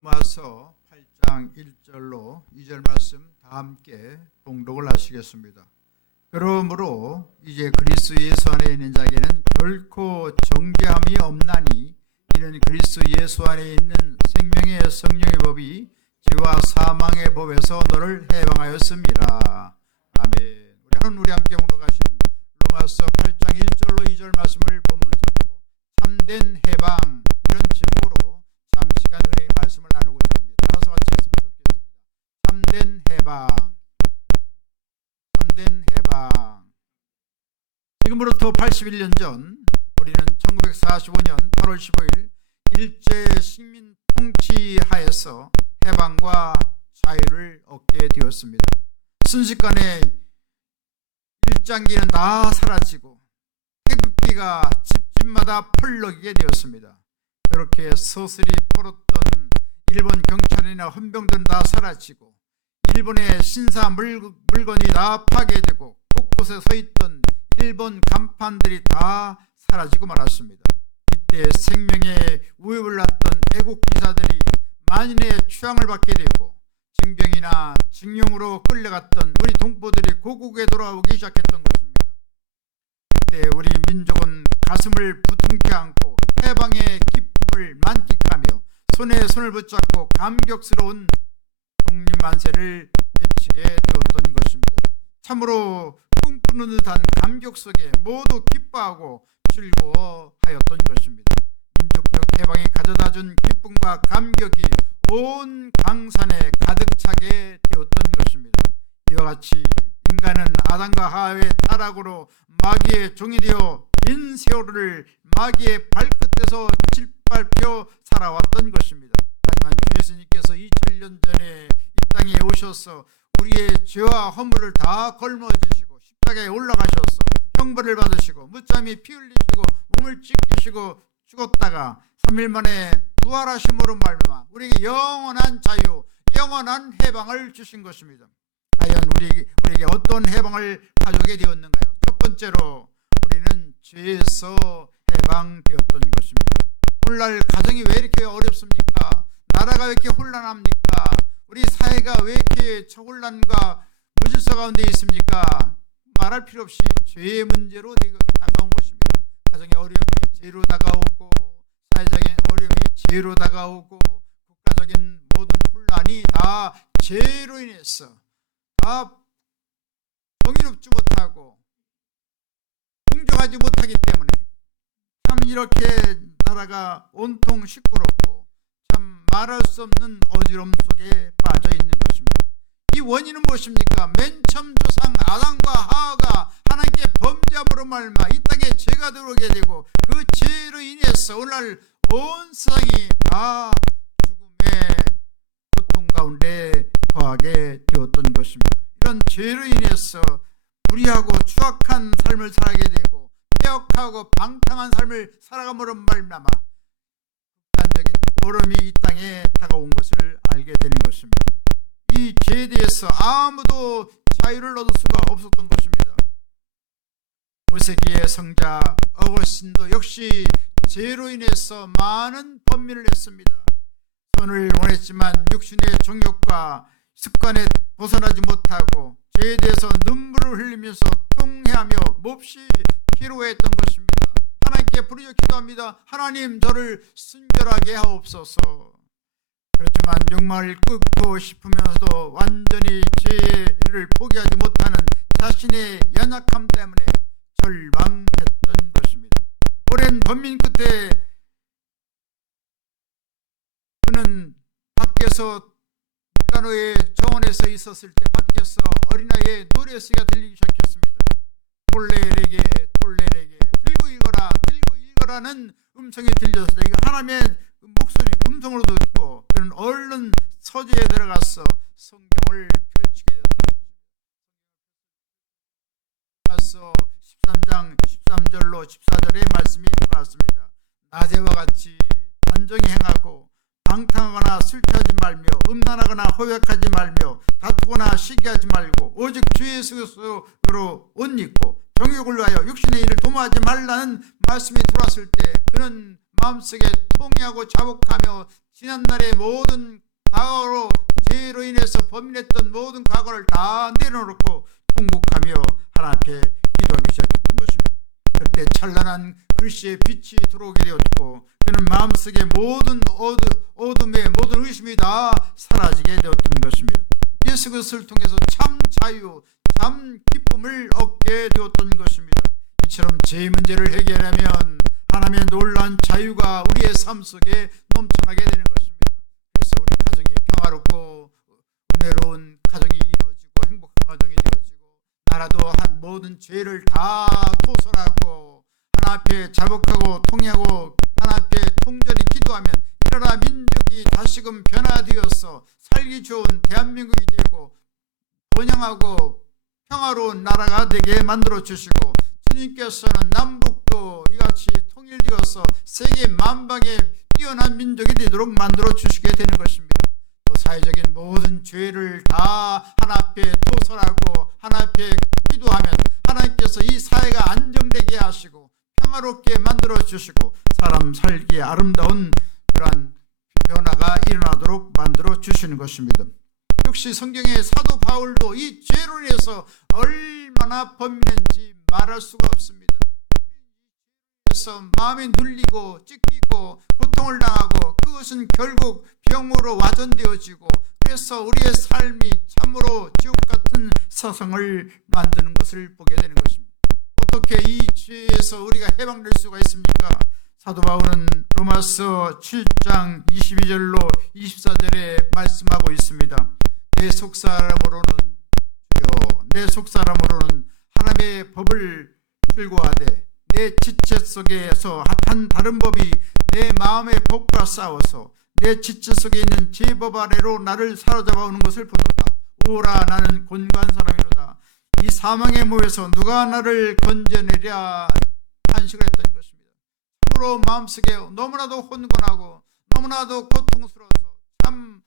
로마서 8장 1절로 2절 말씀 다 함께 봉독을 하시겠습니다. 그러므로 이제 그리스도 예수 안에 있는 자에게는 결코 정죄함이 없나니 이는 그리스도 예수 안에 있는 생명의 성령의 법이 죄와 사망의 법에서 너를 해방하였습니다. 아멘. 우리 함께 봉독하신 로마서 8장 1절로 2절 말씀을 본문 삼고 참된 해방 이런 제목으로 잠시간 은혜의 말씀을 나누고자 합니다. 따라서 같이 했으면 좋겠습니다. 참된 해방, 참된 해방. 지금으로부터 81년 전 우리는 1945년 8월 15일 일제 식민 통치 하에서 해방과 자유를 얻게 되었습니다. 순식간에 일장기는 다 사라지고 태극기가 집집마다 펄럭이게 되었습니다. 그렇게 서슬이 뻗었던 일본 경찰이나 헌병들은 다 사라지고 일본의 신사 물건이 다 파괴되고 곳곳에 서있던 일본 간판들이 다 사라지고 말았습니다. 이때 생명의 위협을 났던 애국기사들이 만인의 추앙을 받게 되고 징병이나 징용으로 끌려갔던 우리 동포들이 고국에 돌아오기 시작했던 것입니다. 그때 우리 민족은 가슴을 부둥켜 안고 해방의 기쁨을 만끽하며 손에 손을 붙잡고 감격스러운 독립만세를 외치게 되었던 것입니다. 참으로 꿈꾸는 듯한 감격 속에 모두 기뻐하고 즐거워하였던 것입니다. 민족적 해방이 가져다준 기쁨과 감격이 온 강산에 가득 차게 되었던 것입니다. 이와 같이 인간은 아담과 하와의 타락으로 마귀의 종이 되어 긴 세월을 마귀의 발끝에서 짓밟혀 살아왔던 것입니다. 하지만 주 예수님께서 2000년 전에 이 땅에 오셔서 우리의 죄와 허물을 다 걸머지시고 십자가에 올라가셔서 형벌을 받으시고 무참히 피 흘리시고 몸을 찢기시고 죽었다가 3일 만에 부활하심으로 말미암아 우리에게 영원한 자유, 영원한 해방을 주신 것입니다. 과연 우리에게 어떤 해방을 가져오게 되었는가요? 첫 번째로 우리는 죄에서 해방되었던 것입니다. 오늘날 가정이 왜 이렇게 어렵습니까? 나라가 왜 이렇게 혼란합니까? 우리 사회가 왜 이렇게 초혼란과 무질서 가운데 있습니까? 말할 필요 없이 죄의 문제로 다가온 것입니다. 가정의 어려움이 죄로 다가오고 사회적인 어려움이 죄로 다가오고 국가적인 모든 혼란이 다 죄로 인해서 다 정의롭지 못하고 공정하지 못하기 때문에 참 이렇게 나라가 온통 시끄럽고 참 말할 수 없는 어지러움 속에 빠져 있는 것입니다. 이 원인은 무엇입니까? 맨 처음 조상 아담과 하와가 하나님께 범죄함으로 말미암아 이 땅에 죄가 들어오게 되고 그 죄로 인해서 오늘날 온 세상이 다 죽음의 고통 가운데 거하게 되었던 것입니다. 이런 죄로 인해서 불의하고 추악한 삶을 살아가게 되고 폐역하고 방탕한 삶을 살아감으로 말미암아 극단적인 어려움이 이 땅에 다가온 것을 알게 되는 것입니다. 이 죄에 대해서 아무도 자유를 얻을 수가 없었던 것입니다. 5세기의 성자 어거스틴도 역시 죄로 인해서 많은 번민을 했습니다. 선을 원했지만 육신의 정욕과 습관에 벗어나지 못하고 죄에 대해서 눈물을 흘리면서 통회하며 몹시 피로했던 것입니다. 하나님께 부르짖어 기도합니다. 하나님 저를 순결하게 하옵소서. 그렇지만 욕망을 끊고 싶으면서도 완전히 죄를 포기하지 못하는 자신의 연약함 때문에 절망했던 것입니다. 오랜 번민 끝에 그는 밖에서 밀라노의 정원에서 있었을 때 밖에서 어린아이의 노래소리가 들리기 시작했습니다. 톨레레게 톨레레게 들고 읽어라는 음성이 들려서 이거 하나님의 목소리 음성으로 듣고 그는 얼른 서재에 들어가서 성경을 펼치게 되었던 것입니다. 13장 13절로 14절의 말씀이 나왔습니다. 낮에와 같이 단정히 행하고 방탕하거나 술 취하지 말며 음란하거나 호역하지 말며 다투거나 시기하지 말고 오직 주 예수로 옷 입고 정욕을 위하여 육신의 일을 도모하지 말라는 말씀이 들어왔을 때 그는 마음속에 통회하고 자복하며 지난날의 모든 과거로 죄로 인해서 범인했던 모든 과거를 다 내려놓고 통곡하며 하나님 앞에 기도하기 시작했던 것입니다. 그때 찬란한 그리스도의 빛이 들어오게 되었고 그는 마음속에 모든 어둠의 모든 의심이 다 사라지게 되었던 것입니다. 예수 그리스도를 통해서 참 자유, 참 기쁨을 얻게 되었던 것입니다. 이처럼 죄의 문제를 해결하면 하나님의 놀라운 자유가 우리의 삶 속에 넘쳐나게 되는 것입니다. 그래서 우리 가정이 평화롭고 은혜로운 가정이 이루어지고 행복한 가정이 되어지고 나라도 한 모든 죄를 다 토설하고 하나님 앞에 자복하고 통회하고 하나님 앞에 통절히 기도하면 이 나라 민족이 다시금 변화되어서 살기 좋은 대한민국이 되고 번영하고 평화로운 나라가 되게 만들어 주시고 주님께서는 남북도 이같이 통일되어서 세계 만방에 뛰어난 민족이 되도록 만들어 주시게 되는 것입니다. 또 사회적인 모든 죄를 다 하나님 앞에 토설하고 하나님 앞에 기도하면 하나님께서 이 사회가 안정되게 하시고 평화롭게 만들어 주시고 사람 살기에 아름다운 그러한 변화가 일어나도록 만들어 주시는 것입니다. 역시 성경의 사도 바울도 이 죄로 인해서 얼마나 범인인지 말할 수가 없습니다. 그래서 마음이 눌리고 찢기고 고통을 당하고 그것은 결국 병으로 와전되어지고 그래서 우리의 삶이 참으로 지옥 같은 사상을 만드는 것을 보게 되는 것입니다. 어떻게 이 죄에서 우리가 해방될 수가 있습니까? 사도 바울은 로마서 7장 22절로 24절에 말씀하고 있습니다. 내 속사람으로는 하나님의 법을 즐거워하되 내 지체 속에서 한 다른 법이 내 마음의 법과 싸워서 내 지체 속에 있는 제 법 아래로 나를 사로잡아 오는 것을 보노라. 오라 나는 곤고한 사람이로다. 이 사망의 몸에서 누가 나를 건져내랴 탄식을 했던 것입니다. 참으로 마음속에 너무나도 혼곤하고 너무나도 고통스러워서 참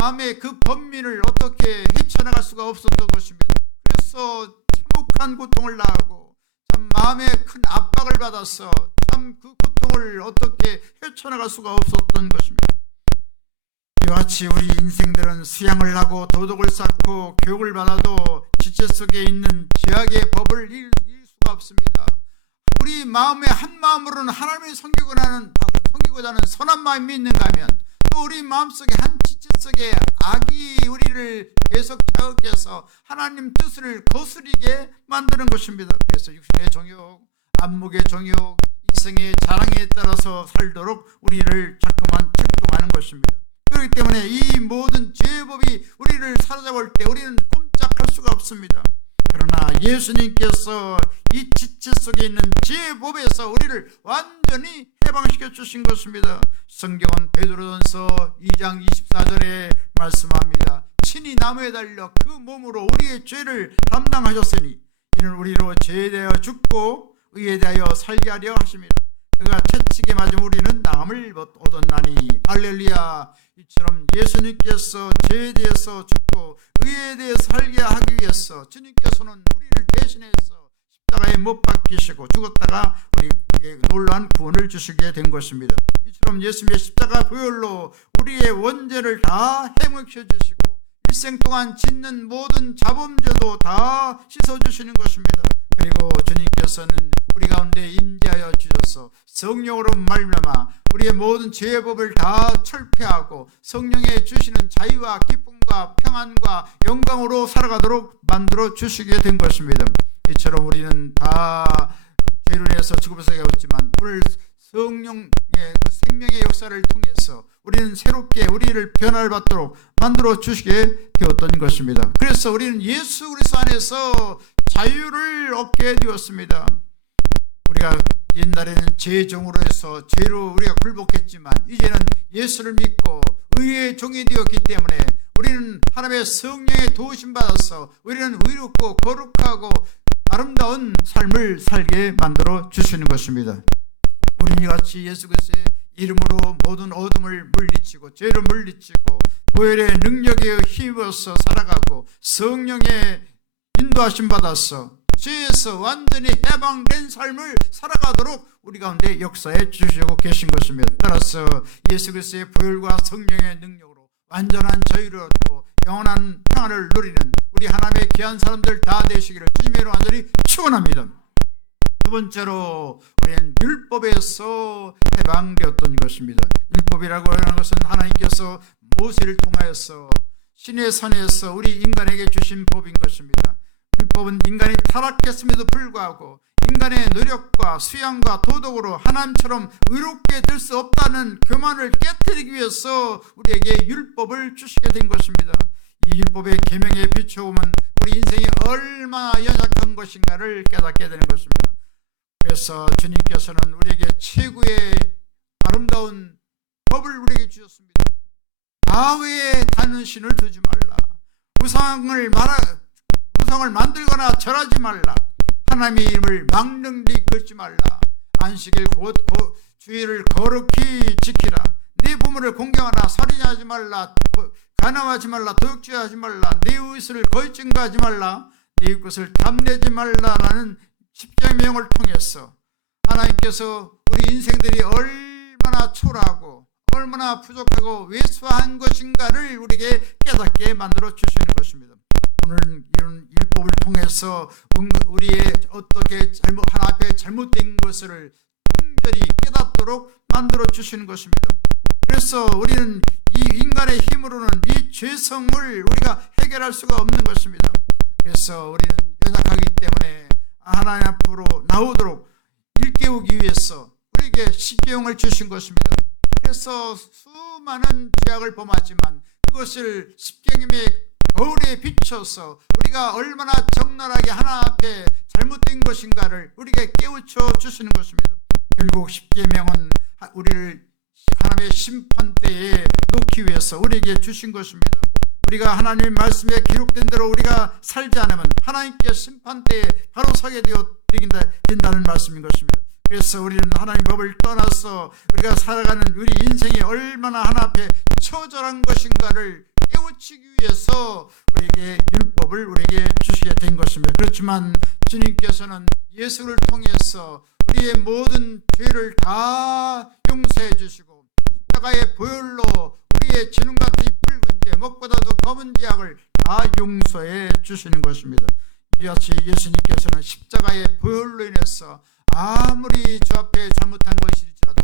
마음의 그 범민을 어떻게 헤쳐나갈 수가 없었던 것입니다. 그래서 참혹한 고통을 당하고 참 마음에 큰 압박을 받아서 참 그 고통을 어떻게 헤쳐나갈 수가 없었던 것입니다. 이와 같이 우리 인생들은 수양을 하고 도덕을 쌓고 교육을 받아도 지체 속에 있는 죄악의 법을 이길 수가 없습니다. 우리 마음의 한 마음으로는 하나님을 섬기고자 하는 선한 마음이 있는가 하면 또 우리 마음속에 한 지체 속에 악이 우리를 계속 자극해서 하나님 뜻을 거스리게 만드는 것입니다. 그래서 육신의 정욕, 안목의 정욕, 이성의 자랑에 따라서 살도록 우리를 자꾸만 책동하는 것입니다. 그렇기 때문에 이 모든 죄법이 우리를 사로잡을 때 우리는 꼼짝할 수가 없습니다. 그러나 예수님께서 이 지체 속에 있는 죄법에서 우리를 완전히 해방시켜 주신 것입니다. 성경은 베드로전서 2장 24절에 말씀합니다. 친히 나무에 달려 그 몸으로 우리의 죄를 담당하셨으니 이는 우리로 죄에 대하여 죽고 의에 대하여 살게 하려 하십니다. 그가 채찍에 맞은 우리는 나음을 얻었나니 할렐루야. 이처럼 예수님께서 죄에 대해서 죽고 의에 대해서 살게 하기 위해서 주님께서는 우리를 대신해서 십자가에 못 박히시고 죽었다가 우리에게 놀라운 구원을 주시게 된 것입니다. 이처럼 예수님의 십자가 보혈로 우리의 원죄를 다 해묵혀 주시고 일생 동안 짓는 모든 자범죄도 다 씻어주시는 것입니다. 그리고 주님께서는 우리 가운데 임재하여 주셔서 성령으로 말미암아 우리의 모든 죄의 법을 다 철폐하고 성령의 주시는 자유와 기쁨과 평안과 영광으로 살아가도록 만들어 주시게 된 것입니다. 이처럼 우리는 다 죄로 인해서 죽음에서 깨었지만 오늘 성령의 그 생명의 역사를 통해서 우리는 새롭게 우리를 변화를 받도록 만들어 주시게 되었던 것입니다. 그래서 우리는 예수 그리스도 안에서 자유를 얻게 되었습니다. 우리가 옛날에는 죄종으로 해서 죄로 우리가 굴복했지만 이제는 예수를 믿고 의의 종이 되었기 때문에 우리는 하나님의 성령의 도우심 받아서 우리는 의롭고 거룩하고 아름다운 삶을 살게 만들어 주시는 것입니다. 우리는 이같이 예수 그리스도의 이름으로 모든 어둠을 물리치고 죄를 물리치고 보혈의 능력에 힘입어서 살아가고 성령의 인도하심 받아서 죄에서 완전히 해방된 삶을 살아가도록 우리 가운데 역사해 주시고 계신 것입니다. 따라서 예수 그리스도의 보혈과 성령의 능력으로 완전한 자유를 얻고 영원한 평안을 누리는 우리 하나님의 귀한 사람들 다 되시기를 주님으로 완전히 축원합니다. 두 번째로 우리는 율법에서 해방되었던 것입니다. 율법이라고 하는 것은 하나님께서 모세를 통하여서 신의 산에서 우리 인간에게 주신 법인 것입니다. 율법은 인간이 타락했음에도 불구하고 인간의 노력과 수양과 도덕으로 하나님처럼 의롭게 될 수 없다는 교만을 깨뜨리기 위해서 우리에게 율법을 주시게 된 것입니다. 이 율법의 계명에 비춰보면 우리 인생이 얼마나 연약한 것인가를 깨닫게 되는 것입니다. 그래서 주님께서는 우리에게 최고의 아름다운 법을 우리에게 주셨습니다. 나 외에 다른 신을 두지 말라. 우상을 만들거나 절하지 말라. 하나님의 이름을 망령되이 걷지 말라. 안식일 곧 주의를 거룩히 지키라. 네 부모를 공경하라. 살인하지 말라. 간음하지 말라. 도둑질하지 말라. 네 이웃을 거짓 증거하지 말라. 네 이웃을 탐내지 말라라는 십계명을 통해서 하나님께서 우리 인생들이 얼마나 초라하고 얼마나 부족하고 왜소한 것인가를 우리에게 깨닫게 만들어 주시는 것입니다. 오늘은 이런 율법을 통해서 우리의 어떻게 하나 앞에 잘못된 것을 통절히 깨닫도록 만들어 주시는 것입니다. 그래서 우리는 이 인간의 힘으로는 이 죄성을 우리가 해결할 수가 없는 것입니다. 그래서 우리는 연약하기 때문에 하나님 앞으로 나오도록 일깨우기 위해서 우리에게 십계명을 주신 것입니다. 그래서 수많은 죄악을 범하지만 그것을 십계명의 거울에 비춰서 우리가 얼마나 적나라하게 하나 앞에 잘못된 것인가를 우리에게 깨우쳐 주시는 것입니다. 결국 십계명은 우리를 하나님의 심판대에 놓기 위해서 우리에게 주신 것입니다. 우리가 하나님의 말씀에 기록된 대로 우리가 살지 않으면 하나님께 심판대에 바로 서게 된다는 말씀인 것입니다. 그래서 우리는 하나님 법을 떠나서 우리가 살아가는 우리 인생이 얼마나 하나 앞에 처절한 것인가를 깨우치기 위해서 우리에게 율법을 우리에게 주시게 된 것입니다. 그렇지만 주님께서는 예수를 통해서 우리의 모든 죄를 다 용서해 주시고 십자가의 보혈로 우리의 지눈같이 붉은 죄, 먹보다도 검은 죄악을 다 용서해 주시는 것입니다. 이같이 예수님께서는 십자가의 보혈로 인해서 아무리 주 앞에 잘못한 것일지라도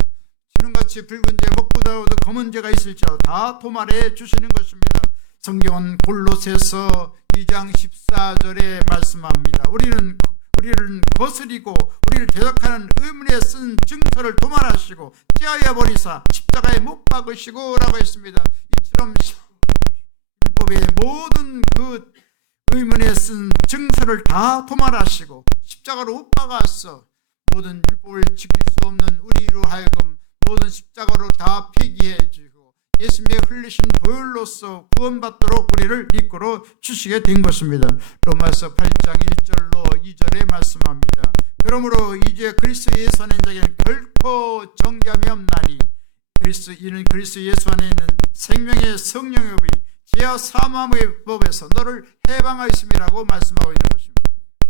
지눈같이 붉은 죄, 먹보다도 검은 죄가 있을지라도 다 도말해 주시는 것입니다. 성경은 골로새서 2장 14절에 말씀합니다. 우리를 거스리고 우리를 대적하는 의문에 쓴 증서를 도말하시고 찌하여 버리사 십자가에 못 박으시고 라고 했습니다. 이처럼 율법의 모든 그 의문에 쓴 증서를 다 도말하시고 십자가로 못 박아서 모든 율법을 지킬 수 없는 우리로 하여금 모든 십자가로 다 폐기해 주고 예수님의 흘리신 보혈로서 구원받도록 우리를 이끌어 주시게 된 것입니다. 로마서 8장 1절로 2절에 말씀합니다. 그러므로 이제 그리스도 예수 안에 있는 자에게는 결코 정죄함이 없나니 이는 그리스도 예수 안에 있는 생명의 성령의 법이 죄와 사망의 법에서 너를 해방하였음이라고 말씀하고 있는 것입니다.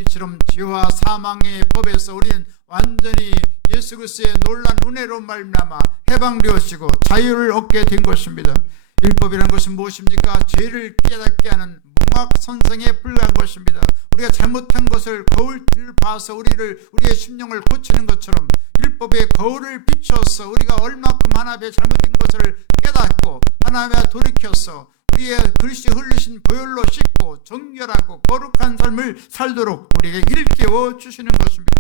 이처럼 죄와 사망의 법에서 우리는 완전히 예수 그리스도의 놀라운 은혜로 말미암아 해방되어지고 자유를 얻게 된 것입니다. 율법이라는 것은 무엇입니까? 죄를 깨닫게 하는 몽학선생에 불과한 것입니다. 우리가 잘못한 것을 거울을 봐서 우리의 심령을 고치는 것처럼 율법의 거울을 비춰서 우리가 얼마큼 하나님의 잘못된 것을 깨닫고 하나님의 돌이켜서 우리의 그리스도 흘리신 보혈로 씻고 정결하고 거룩한 삶을 살도록 우리에게 일깨워 주시는 것입니다.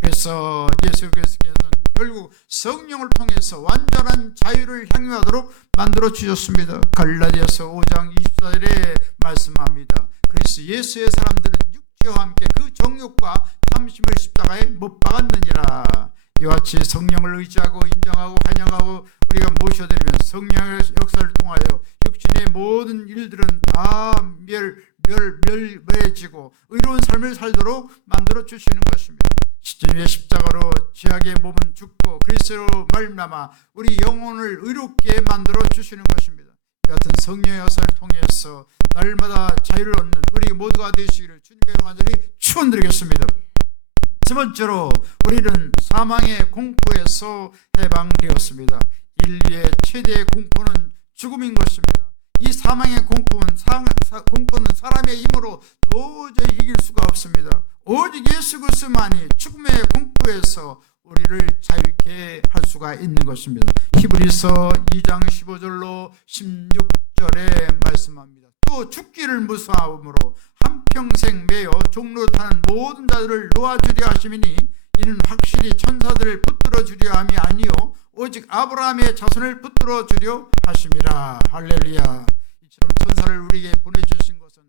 그래서 예수 그리스도께서는 결국 성령을 통해서 완전한 자유를 향유하도록 만들어 주셨습니다. 갈라디아서 5장 24절에 말씀합니다. 그리스도 예수의 사람들은 육체와 함께 그 정욕과 탐심을 십자가에 못 박았느니라. 이와 같이 성령을 의지하고 인정하고 환영하고 우리가 모셔드리면 성령의 역사를 통하여 육신의 모든 일들은 다 멸해지고 의로운 삶을 살도록 만들어 주시는 것입니다. 주님의 십자가로 죄악의 몸은 죽고 그리스도로 말미암아 우리 영혼을 의롭게 만들어 주시는 것입니다. 같은 성령의 역사를 통해서 날마다 자유를 얻는 우리 모두가 되시기를 주님의 간절히 축원드리겠습니다. 세 번째로 우리는 사망의 공포에서 해방되었습니다. 인류의 최대의 공포는 죽음인 것입니다. 이 사망의 공포는 사람의 힘으로 도저히 이길 수가 없습니다. 오직 예수 그리스도만이 죽음의 공포에서 우리를 자유케 할 수가 있는 것입니다. 히브리서 2장 15절로 16절에 말씀합니다. 또 죽기를 무서워함으로 한평생 매여 종로 타는 모든 자들을 놓아주려 하심이니 이는 확실히 천사들을 붙들어 주려 함이 아니요 오직 아브라함의 자손을 붙들어 주려 하심이라. 할렐루야. 이처럼 천사를 우리에게 보내주신 것은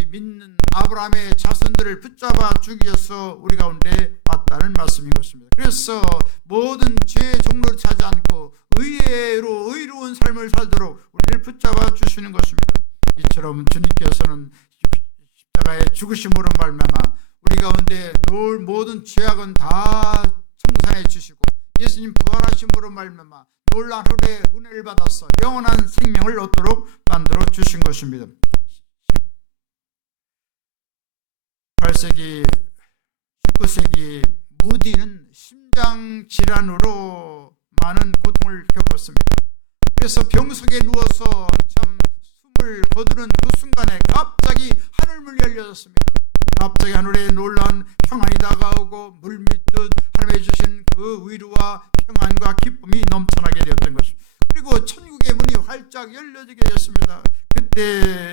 우리 믿는 아브라함의 자손들을 붙잡아 주기 위해서 우리 가운데 왔다는 말씀인 것입니다. 그래서 모든 죄의 종로를 차지 않고 의외로 의로운 삶을 살도록 우리를 붙잡아 주시는 것입니다. 이처럼 주님께서는 십자가의 죽으심으로 말미암아 우리 가운데 모든 죄악은 다 청산해 주시고 예수님 부활하심으로 말미암아 놀라운 하루의 은혜를 받아서 영원한 생명을 얻도록 만들어 주신 것입니다. 18세기 19세기 무디는 심장 질환으로 많은 고통을 겪었습니다. 그래서 병석에 누워서 참 숨을 거두는 그 순간에 갑자기 하늘문이 열려졌습니다. 갑자기 하늘에 놀라운 평안이 다가오고 물밀듯 하나님이 주신 그 위로와 평안과 기쁨이 넘쳐나게 되었던 것입니다. 그리고 천국의 문이 활짝 열려지게 되었습니다. 그때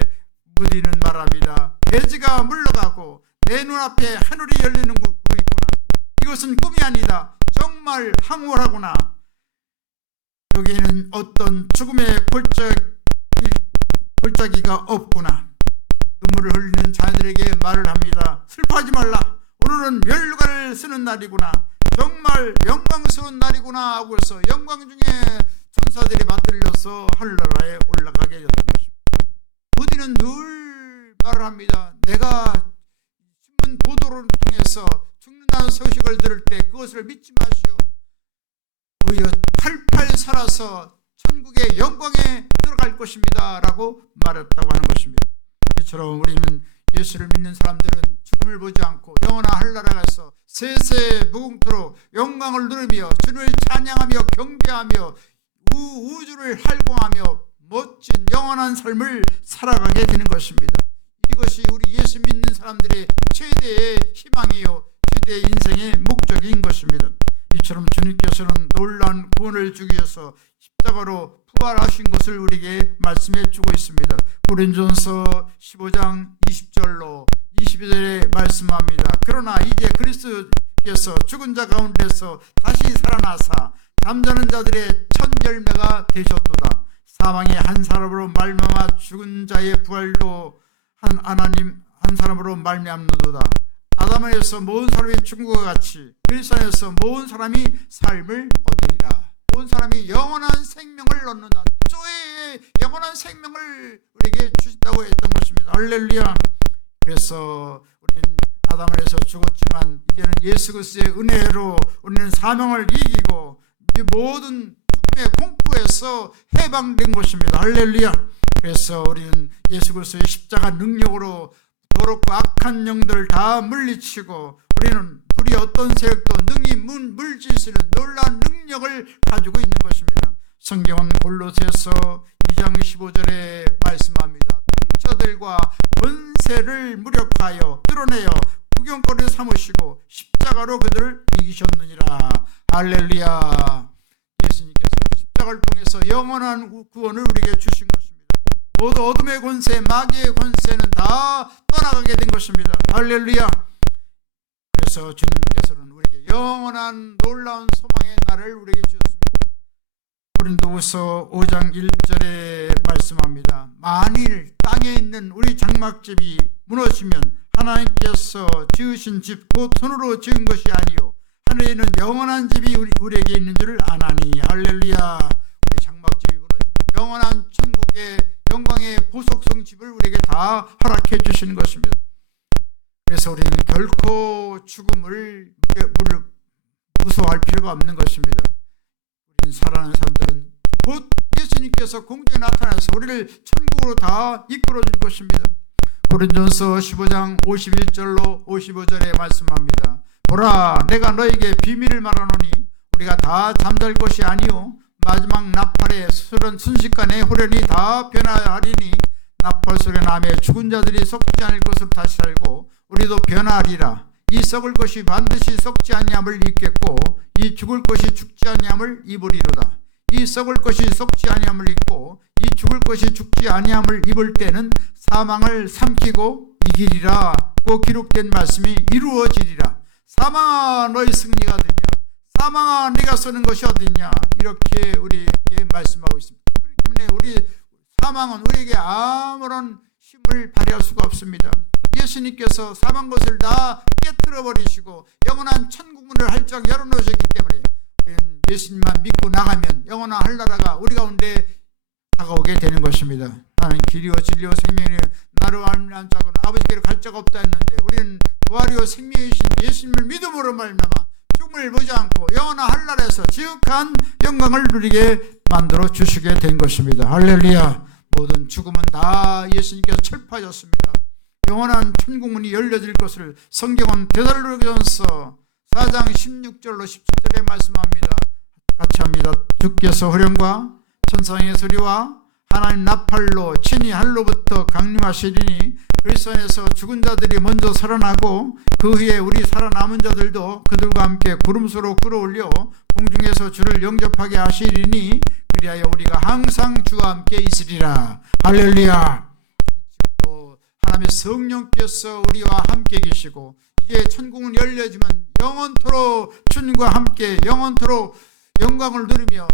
무디는 말합니다. 대지가 물러가고 내 눈앞에 하늘이 열리는 거 있구나. 이것은 꿈이 아니다. 정말 황홀하구나. 여기에는 어떤 죽음의 골짜기가 없구나. 눈물을 흘리는 자녀들에게 말을 합니다. 슬퍼하지 말라. 오늘은 멸류관을 쓰는 날이구나. 정말 영광스러운 날이구나 하고서 영광 중에 천사들이 맞들려서 하늘나라에 올라가게 되었던 것입니다. 무디는 늘 말을 합니다. 내가 신문 보도를 통해서 죽는다는 소식을 들을 때 그것을 믿지 마시오. 오히려 팔팔 살아서 천국의 영광에 들어갈 것입니다 라고 말했다고 하는 것입니다. 이처럼 우리는 예수를 믿는 사람들은 죽음을 보지 않고 영원한 하늘나라에 가서 세세 무궁토록 영광을 누리며 주님을 찬양하며 경배하며 우주를 활공하며 멋진 영원한 삶을 살아가게 되는 것입니다. 이것이 우리 예수 믿는 사람들의 최대의 희망이요 최대의 인생의 목적인 것입니다. 이처럼 주님께서는 놀라운 구원을 주기 위해서 십자가로 부활하신 것을 우리에게 말씀해 주고 있습니다. 고린도전서 15장 20절로 22절에 말씀합니다. 그러나 이제 그리스도께서 죽은 자 가운데서 다시 살아나사 잠자는 자들의 첫 열매가 되셨도다. 사망의 한 사람으로 말미암아 죽은 자의 부활도 한 사람으로 말미암노도다. 아담 안에서 모든 사람이 죽은 것 같이 그리스도 안에서 모든 사람이 삶을 얻으리라. 모든 사람이 영원한 생명을 얻는다. 조의 영원한 생명을 우리에게 주신다고 했던 것입니다. 할렐루야. 그래서 우리는 아담 안에서 죽었지만 이제는 예수 그리스도의 은혜로 우리는 사명을 이기고 이 모든 죽음의 공포에서 해방된 것입니다. 할렐루야. 그래서 우리는 예수 그리스도의 십자가 능력으로 더럽고 악한 영들을 다 물리치고 우리는 불이 어떤 세력도 능히 물질 수 있는 놀라운 능력을 가지고 있는 것입니다. 성경은 골로새서 2장 15절에 말씀합니다. 통치자들과 권세를 무력하여 드러내어 구경거리를 삼으시고 십자가로 그들을 이기셨느니라. 할렐루야. 예수님께서 십자가를 통해서 영원한 구원을 우리에게 주신 것입니다. 모두 어둠의 권세, 마귀의 권세는 다 떠나가게 된 것입니다. 할렐루야. 그래서 주님께서는 우리에게 영원한 놀라운 소망의 날을 우리에게 주셨습니다. 고린도후서 5장 1절에 말씀합니다. 만일 땅에 있는 우리 장막집이 무너지면 하나님께서 지으신 집 곧 손으로 지은 것이 아니요 하늘에 있는 영원한 집이 우리에게 있는 줄을 아나니. 할렐루야. 우리 장막집이 무너지면 영원한 천국의 영광의 보석성 집을 우리에게 다 허락해 주시는 것입니다. 그래서 우리는 결코 죽음을 무서워할 필요가 없는 것입니다. 우리는 살아가는 사람들은 곧 예수님께서 예수님께서 공중에 나타나서 우리를 천국으로 다 이끌어 줄 것입니다. 고린도전서 15장 51절로 55절에 말씀합니다. 보라, 내가 너에게 비밀을 말하노니 우리가 다 잠잘 것이 아니요 마지막 나팔의 술은 순식간에 후련히 다 변화하리니 나팔 소리 남에 죽은 자들이 썩지 않을 것으로 다시 살고 우리도 변화하리라. 이 썩을 것이 반드시 썩지 아니함을 입겠고 이 죽을 것이 죽지 아니함을 입으리로다. 이 썩을 것이 썩지 아니함을 입고 이 죽을 것이 죽지 아니함을 입을 때는 사망을 삼키고 이기리라 고 기록된 말씀이 이루어지리라. 사망아 너희 승리가 어디냐, 사망아 네가 쏘는 것이 어디냐, 이렇게 우리에게 말씀하고 있습니다. 그렇기 때문에 우리 사망은 우리에게 아무런 힘을 발휘할 수가 없습니다. 예수님께서 사망 것을 다 깨트려 버리시고 영원한 천국문을 활짝 열어놓으셨기 때문에 우리는 예수님만 믿고 나가면 영원한 한나라가 우리 가운데 다가오게 되는 것입니다. 나는 길이요 진리요 생명이요 나로 알면 자고는 아버지께로 갈 자가 없다 했는데 우리는 부활이요 생명이신 예수님을 믿음으로 말미암아 죽음을 보지 않고 영원한 한나라에서 지극한 영광을 누리게 만들어 주시게 된 것입니다. 할렐루야. 모든 죽음은 다 예수님께서 철파하셨습니다. 영원한 천국문이 열려질 것을 성경은 데살로니가전서 4장 16절로 17절에 말씀합니다. 같이 합니다. 주께서 호령과 천상의 소리와 하나님 나팔로 친히 하늘로부터 강림하시리니 그리스도 안에서 죽은 자들이 먼저 살아나고 그 후에 우리 살아남은 자들도 그들과 함께 구름수로 끌어올려 공중에서 주를 영접하게 하시리니 그리하여 우리가 항상 주와 함께 있으리라. 할렐루야. 지금도 하나님의 성령께서 우리와 함께 계시고 이제 천국은 열려지면 영원토록 주님과 함께 영원토록 영광을 누리며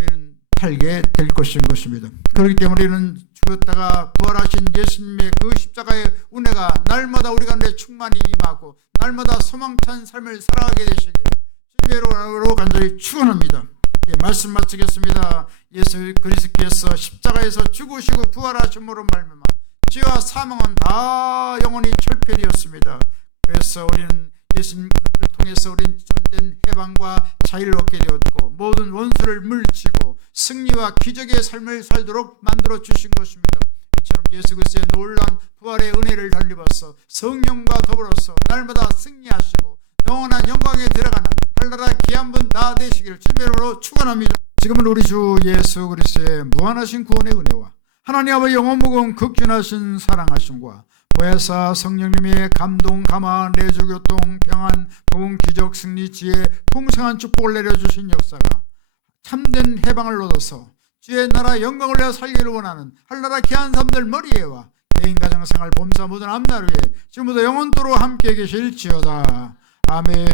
우리는 살게 될 것입니다. 그렇기 때문에 우리는 죽었다가 부활하신 예수님의 그 십자가의 은혜가 날마다 우리 가운데 충만히 임하고 날마다 소망찬 삶을 살아가게 되시기를 주님으로 간절히 축원합니다. 말씀 마치겠습니다. 예수 그리스도께서 십자가에서 죽으시고 부활하심으로 말미암아 죄와 사망은 다 영원히 철폐되었습니다. 그래서 우리는 예수님을 통해서 우리는 참된 해방과 자유를 얻게 되었고 모든 원수를 물리치고 승리와 기적의 삶을 살도록 만들어 주신 것입니다. 이처럼 예수 그리스도의 놀라운 부활의 은혜를 덧입어서 성령과 더불어서 날마다 승리하시고 영원한 영광에 들어가는 한나라 귀한 분 다 되시기를 주님으로 축원합니다. 지금은 우리 주 예수 그리스도의 무한하신 구원의 은혜와 하나님 아버지 영원무궁 극진하신 사랑하심과 보혜사 성령님의 감동, 감화, 내주, 교통, 평안, 복음, 기적, 승리, 지혜, 풍성한 축복을 내려주신 역사가 참된 해방을 얻어서 주의 나라 영광을 내어 살기를 원하는 한나라 귀한 사람들 머리에와 개인 가정생활 범사 모든 앞날 위에 지금부터 영원토록 함께 계실지어다. 아멘.